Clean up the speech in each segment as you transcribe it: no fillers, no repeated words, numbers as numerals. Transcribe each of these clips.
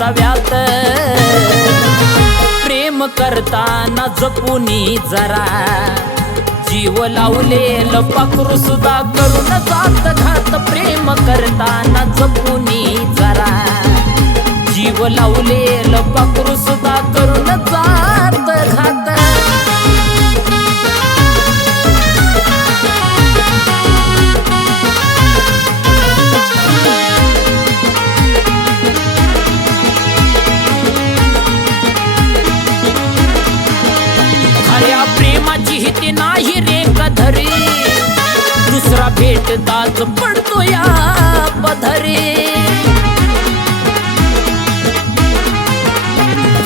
वास्तव्यात प्रेम करताना जपुनी जरा जीव लावलेलं पाखरू सुद्धा करून जात घात प्रेम करताना जपुनी जरा जीव लावलेलं पाखरू सुद्धा करून जात घात खऱ्या प्रेमाची हिती नाही रे कधरी दुसरा भेटताच पडतो या पधरी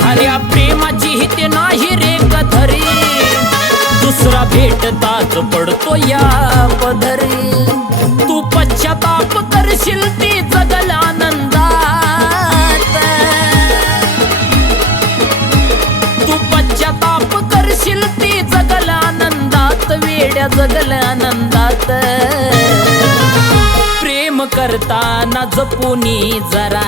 खऱ्या प्रेमाची हिती नाही रे कधरी दुसरा भेटताच पडतो या पधरी तू पश्चाताप करशील ती जगल आनंदात तू पश्चाताप करशील ती जगल आनंदात वेड्या जगल आनंदात प्रेम करताना जपुनी जरा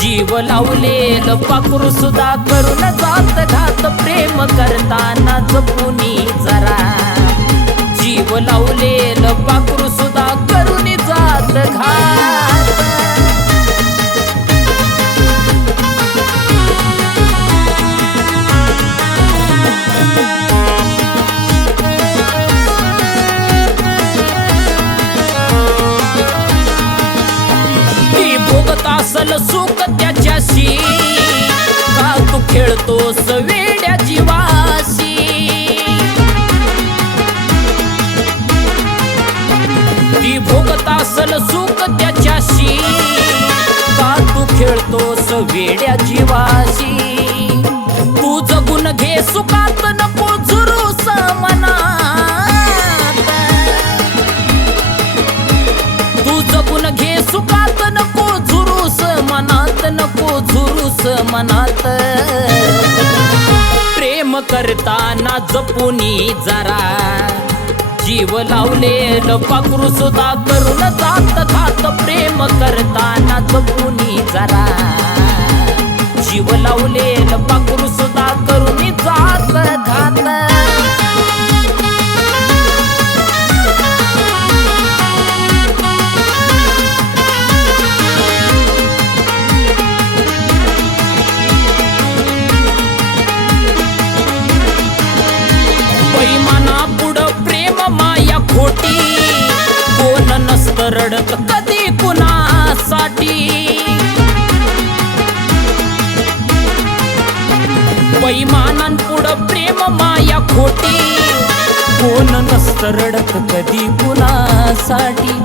जीव लावलेलं पाखरू सुद्धा करून जात घात प्रेम करताना जपुनी जरा जीव लावलेलं पाखरू सुद्धा करून जात घात ती भोगत असल सुख त्याच्याशी का तू खेळतोस वेड्या जीवाशी ती भोगत असल सुख त्याच्याशी का तू खेळतोस वेड्या जीवाशी तू जगून घे सुखात नको झुरूस मनात तू जगून घे सुखात नको झुरूस मनात नको झुरूस मनात प्रेम करताना जपुनी जरा जीव लावलेलं पाखरू सुद्धा करून जात घात प्रेम करताना जपुनी जरा जीव लावलेलं पाखरू सुद्धा करून जात घात बैमाना पुढं प्रेम माया खोटी कोण नसतं रडत कधी कुणासाठी बैमानां पुढं प्रेम माया खोटी कोण नसतं रडत कधी कुणासाठी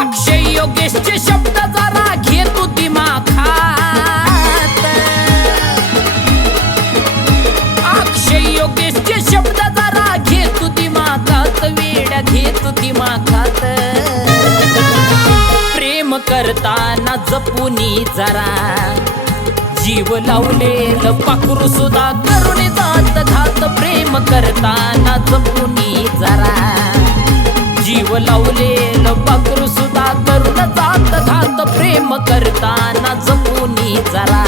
अक्षय योगेशचे शब्द जरा घे तू दिमाखात अक्षय योगेशचे शब्द जरा घे तू दिमाखात वेड्या घे तू दिमाखात प्रेम करताना जपुनी जरा जीव लावलेलं पाखरू सुद्धा करून जात घात प्रेम करताना जपुनी जरा जीव लावलेलं पाखरू सुद्धा करून जात घात प्रेम करताना जपुनी जरा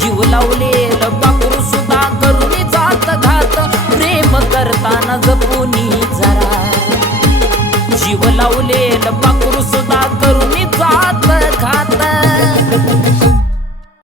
जीव लावलेलं पाखरू सुद्धा करून जात घात प्रेम करताना जपुनी जरा जीव लावलेलं पाखरू सुद्धा करून